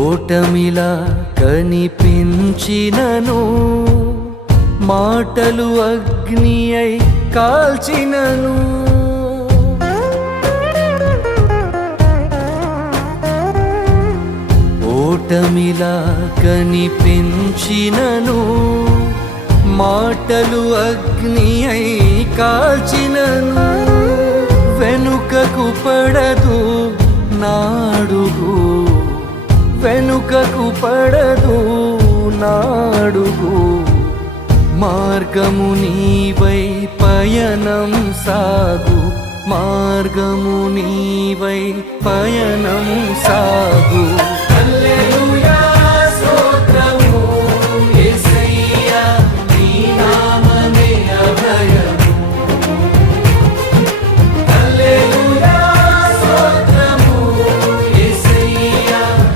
ఓటమిలా కనిపించినను మాటలు అగ్ని అయి కాల్చినను. ఓటమిలా కనిపించినను మాటలు అగ్ని అయి కాల్చినను. వెనుకకు పడదు నాడుగు వెనుకకు పడదు నాడుగు. మార్గము నీవై పయనం సాగు. మార్గము నీవై పయనం సాగు.